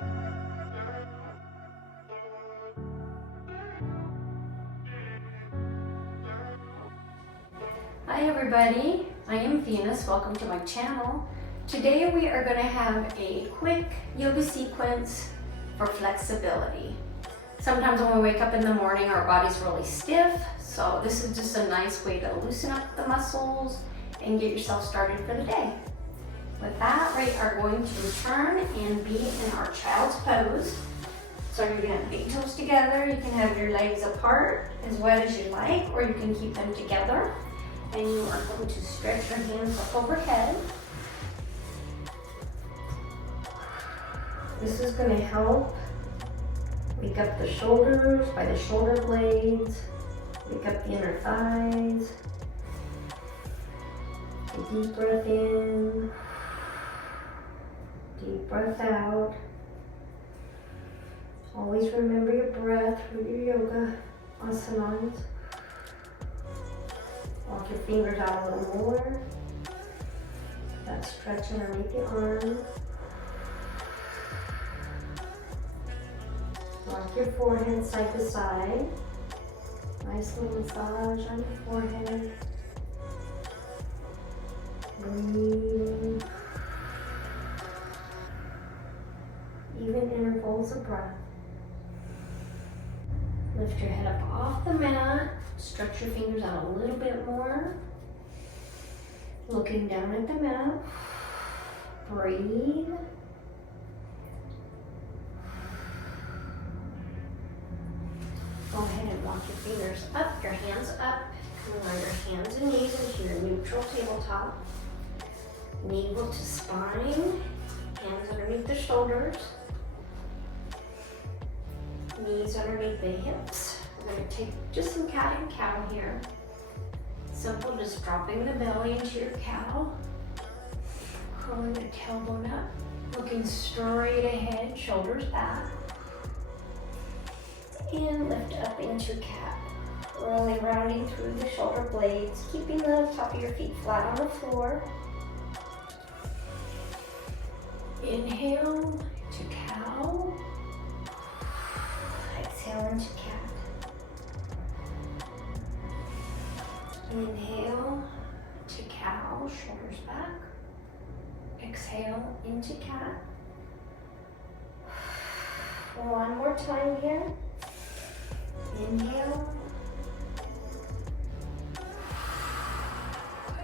Hi everybody, I am Venus. Welcome to my channel. Today we are going to have a quick yoga sequence for flexibility. Sometimes when we wake up in the morning our body's really stiff, so this is just a nice way to loosen up the muscles and get yourself started for the day. With that, we are going to turn and be in our child's pose. So you're going to have big toes together. You can have your legs apart as wide as you like, or you can keep them together. And you are going to stretch your hands up overhead. This is going to help wake up the shoulders by the shoulder blades, wake up the inner thighs. Take a deep breath in, deep breath out. Always remember your breath with your yoga assonance. Walk your fingers out a little more. That stretch underneath the arm. Rock your forehead side to side. Nice little massage on your forehead. Breathe. Even intervals of breath. Lift your head up off the mat. Stretch your fingers out a little bit more. Looking down at the mat. Breathe. Go ahead and walk your fingers up, your hands up. Come on your hands and knees into your neutral tabletop. Navel to spine. Hands underneath the shoulders. Knees underneath the hips. We're going to take just some cat and cow here. Simple, just dropping the belly into your cow. Curling the tailbone up. Looking straight ahead, shoulders back. And lift up into cat. Really rounding through the shoulder blades, keeping the top of your feet flat on the floor. Inhale to cow. Exhale into cat. Inhale to cow, shoulders back. Exhale into cat. One more time here. Inhale.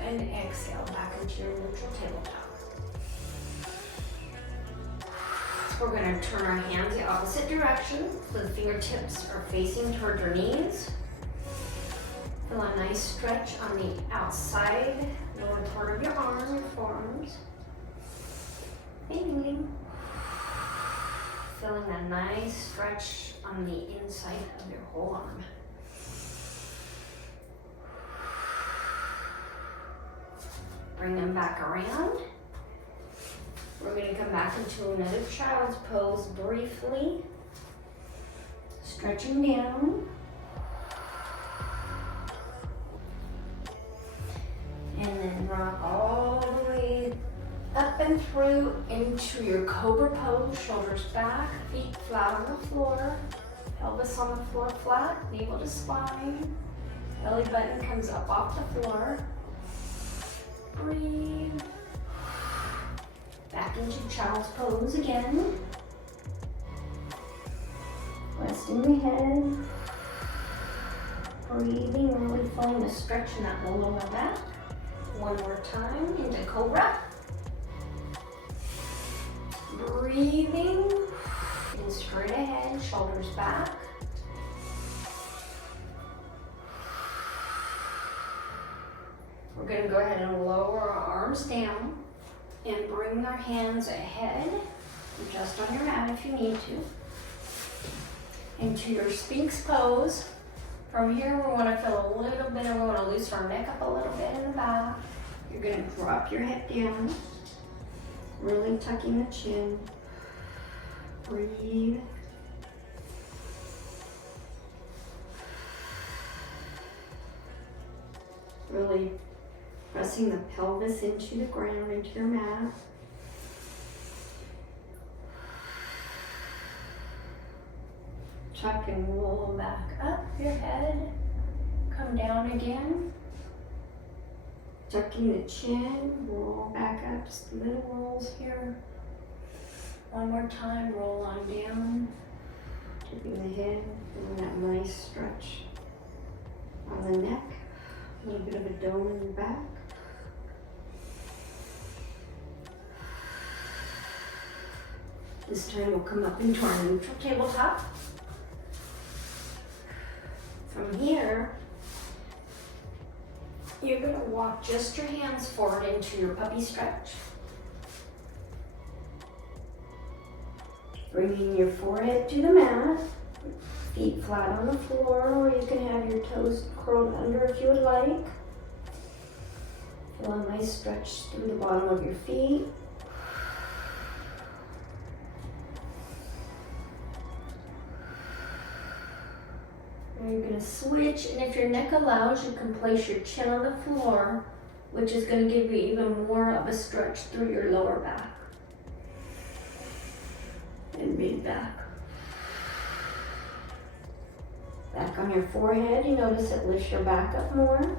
And exhale back into your neutral tabletop. We're going to turn our hands the opposite direction so the fingertips are facing toward your knees. Feel a nice stretch on the outside, lower part of your arm, your forearms. Feeling a nice stretch on the inside of your whole arm. Bring them back around. We're going to come back into another child's pose briefly. Stretching down. And then rock all the way up and through into your cobra pose. Shoulders back, feet flat on the floor. Pelvis on the floor flat, navel to spine. Belly button comes up off the floor. Breathe. Back into child's pose again. Resting the head. Breathing, really feeling the stretch in that lower back. One more time into cobra. Breathing. And straight ahead, shoulders back. We're going to go ahead and lower our arms down and bring our hands ahead, just on your mat if you need to, into your Sphinx pose. From here, we want to feel a little bit, we want to loosen our neck up a little bit in the back. You're going to drop your head down, really tucking the chin. Breathe. Really pressing the pelvis into the ground, into your mat. Tuck and roll back up your head. Come down again. Tucking the chin, roll back up, just little rolls here. One more time, roll on down. Tipping the head, feeling that nice stretch on the neck. A little bit of a dome in the back. This time we'll come up into our neutral tabletop. From here, you're going to walk just your hands forward into your puppy stretch. Bringing your forehead to the mat, feet flat on the floor, or you can have your toes curled under if you would like. Feel a nice stretch through the bottom of your feet. Now you're going to switch, and if your neck allows, you can place your chin on the floor, which is going to give you even more of a stretch through your lower back and mid back. Back on your forehead, you notice it lifts your back up more.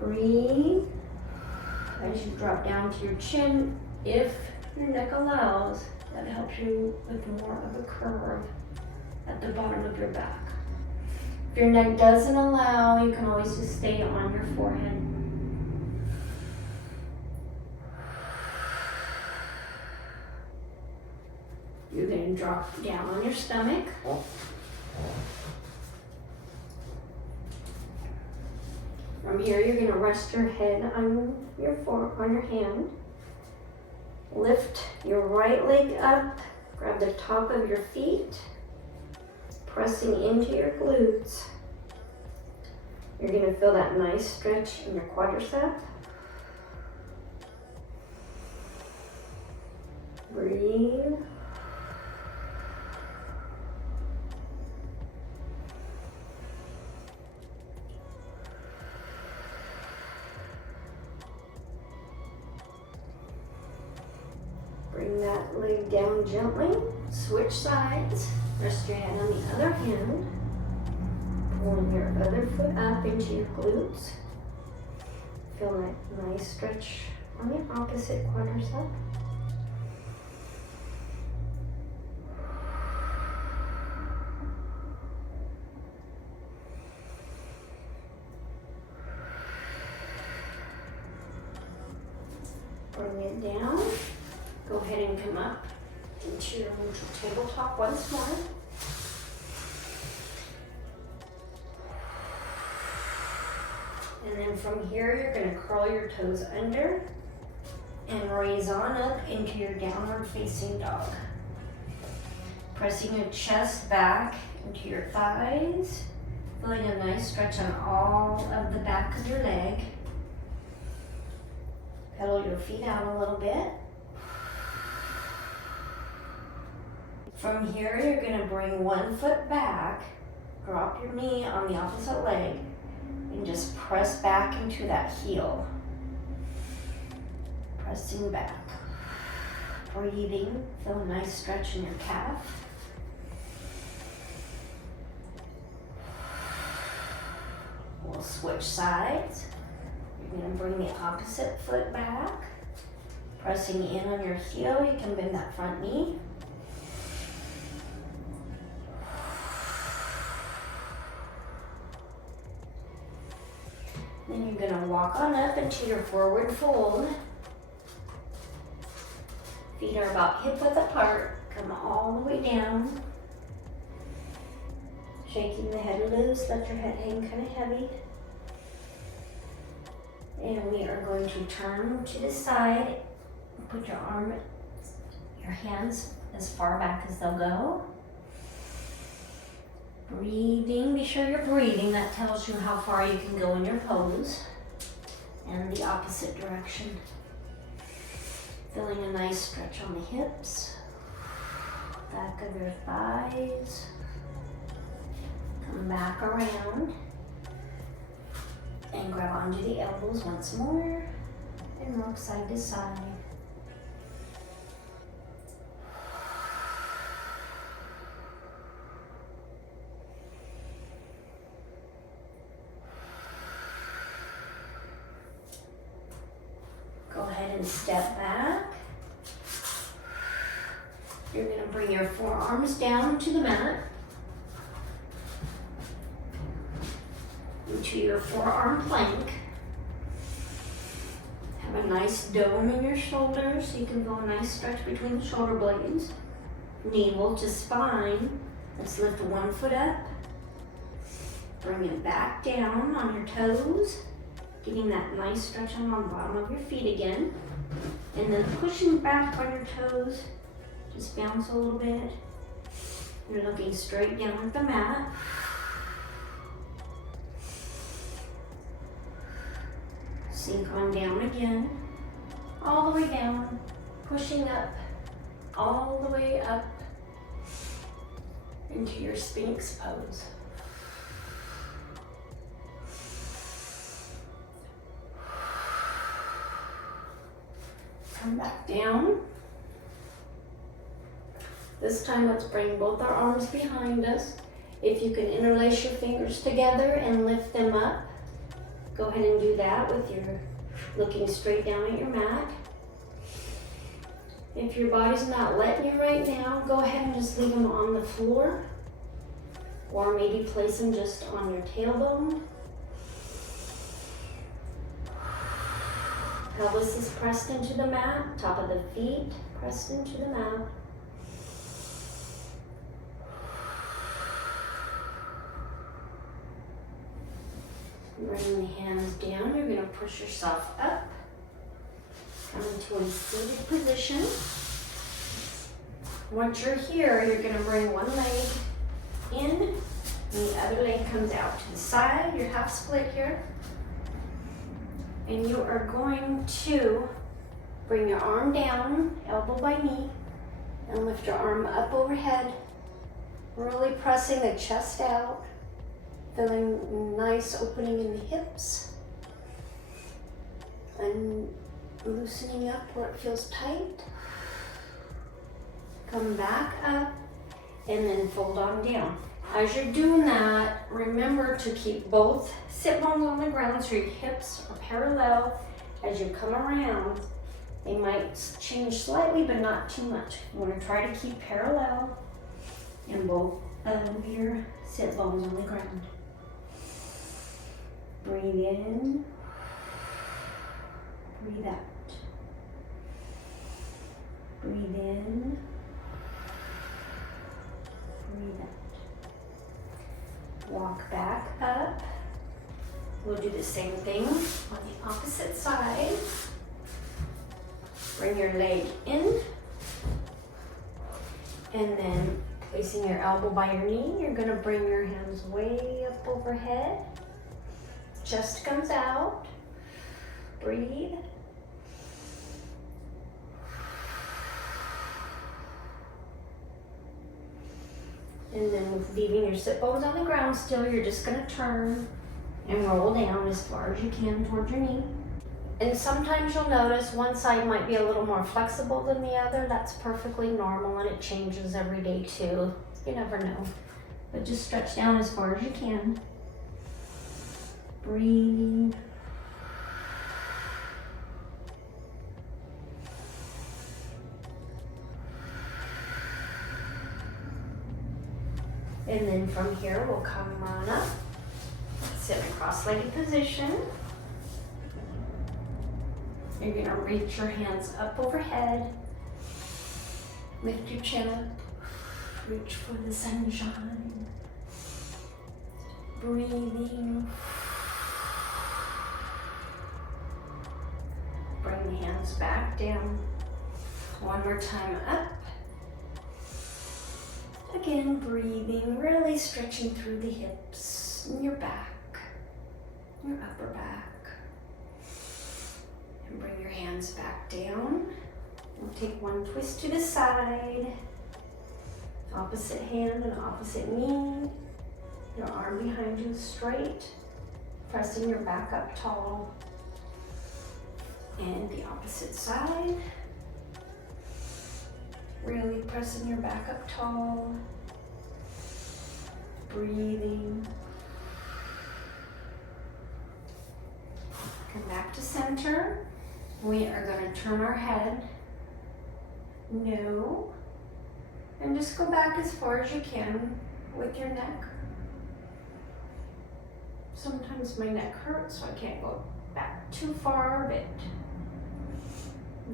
Breathe as you drop down to your chin. If your neck allows, that helps you with more of a curve at the bottom of your back. If your neck doesn't allow, you can always just stay on your forehead. You're going to drop down on your stomach. From here, you're going to rest your head on your hand. Lift your right leg up. Grab the top of your feet, pressing into your glutes. You're going to feel that nice stretch in your quadricep. Breathe. Bring that leg down gently. Switch sides. Rest your head on the other hand. Pulling your other foot up into your glutes. Feel that nice stretch on the opposite quadricep. Bring it down. Go ahead and come up into your neutral tabletop once more. And then from here, you're going to curl your toes under and raise on up into your downward facing dog. Pressing your chest back into your thighs, feeling a nice stretch on all of the back of your leg. Pedal your feet out a little bit. From here, you're going to bring one foot back, drop your knee on the opposite leg, and just press back into that heel. Pressing back. Breathing, feel a nice stretch in your calf. We'll switch sides. You're going to bring the opposite foot back, pressing in on your heel. You can bend that front knee. Then you're going to walk on up into your forward fold. Feet are about hip width apart. Come all the way down. Shaking the head loose, let your head hang kind of heavy. And we are going to turn to the side. Put your hands as far back as they'll go. Breathing, be sure you're breathing. That tells you how far you can go in your pose. And the opposite direction. Feeling a nice stretch on the hips. Back of your thighs. Come back around. And grab onto the elbows once more. And rock side to side. then step back. You're going to bring your forearms down to the mat, into your forearm plank. Have a nice dome in your shoulders so you can feel a nice stretch between the shoulder blades. Navel to spine. Let's lift one foot up. Bring it back down on your toes. Getting that nice stretch on the bottom of your feet again. And then pushing back on your toes. Just bounce a little bit. You're looking straight down at the mat. Sink on down again. All the way down. Pushing up. All the way up into your Sphinx pose. Come back down. This time let's bring both our arms behind us. If you can interlace your fingers together and lift them up, go ahead and do that with your looking straight down at your mat. If your body's not letting you right now, go ahead and just leave them on the floor, or maybe place them just on your tailbone. Pelvis is pressed into the mat, top of the feet pressed into the mat. Bring the hands down, you're going to push yourself up. Come into a seated position. Once you're here, you're going to bring one leg in, and the other leg comes out to the side. You're half split here. And you are going to bring your arm down, elbow by knee, and lift your arm up overhead, really pressing the chest out, feeling nice opening in the hips, and loosening up where it feels tight. Come back up and then fold on down. As you're doing that, remember to keep both sit bones on the ground so your hips are parallel. As you come around, they might change slightly, but not too much. You want to try to keep parallel and both of your sit bones on the ground. Breathe in, breathe out. Breathe in, breathe out. Walk back up. We'll do the same thing on the opposite side. Bring your leg in, and then placing your elbow by your knee, you're going to bring your hands way up overhead. Chest comes out. Breathe. And then with leaving your sit bones on the ground still, you're just going to turn and roll down as far as you can towards your knee. And sometimes you'll notice one side might be a little more flexible than the other. That's perfectly normal, and it changes every day too. You never know. But just stretch down as far as you can. Breathing. And then from here, we'll come on up. Sit in a cross-legged position. You're gonna reach your hands up overhead. Lift your chin up. Reach for the sunshine. Breathing. Bring the hands back down. One more time up. Again, breathing, really stretching through the hips and your back, your upper back. And bring your hands back down. We'll take one twist to the side. Opposite hand and opposite knee. Your arm behind you straight. Pressing your back up tall. And the opposite side. Really pressing your back up tall. Breathing. Come back to center. We are going to turn our head. No. And just go back as far as you can with your neck. Sometimes my neck hurts, so I can't go back too far, but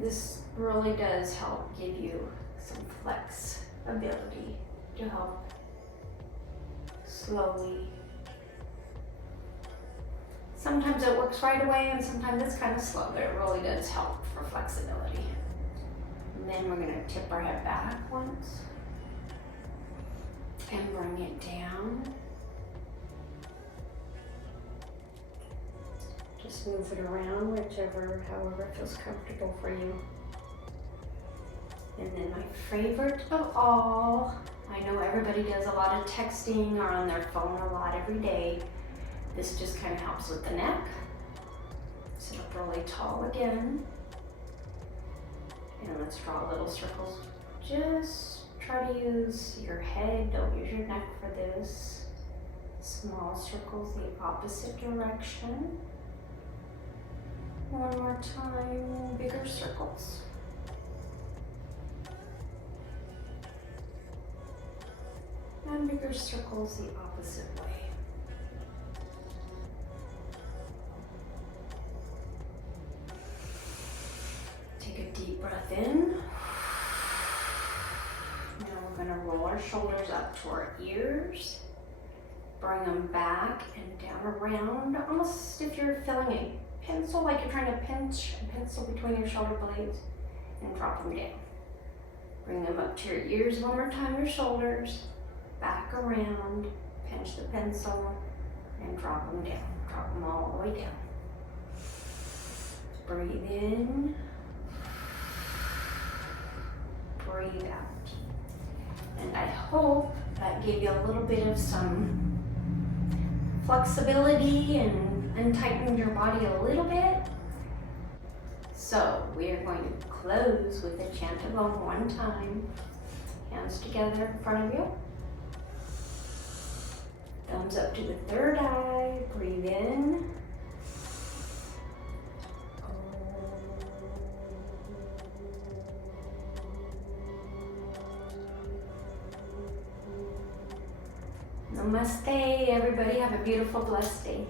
this really does help give you some flexibility to help slowly. Sometimes it works right away and sometimes it's kind of slow, but it really does help for flexibility. And then we're going to tip our head back once and bring it down. Just move it around, however feels comfortable for you. And then my favorite of all, I know everybody does a lot of texting or on their phone a lot every day. This just kind of helps with the neck. Sit up really tall again. And let's draw little circles. Just try to use your head, don't use your neck for this. Small circles the opposite direction. One more time, bigger circles. And bigger circles the opposite way. Take a deep breath in. Now we're going to roll our shoulders up to our ears. Bring them back and down around, almost if you're feeling a pencil, like you're trying to pinch a pencil between your shoulder blades, and drop them down. Bring them up to your ears one more time, your shoulders, back around, pinch the pencil, and drop them down. Drop them all the way down. Breathe in, breathe out. And I hope that gave you a little bit of some flexibility and tightened your body a little bit. So we are going to close with a chant of Om one time. Hands together in front of you. Thumbs up to the third eye. Breathe in. Namaste, everybody. Have a beautiful, blessed day.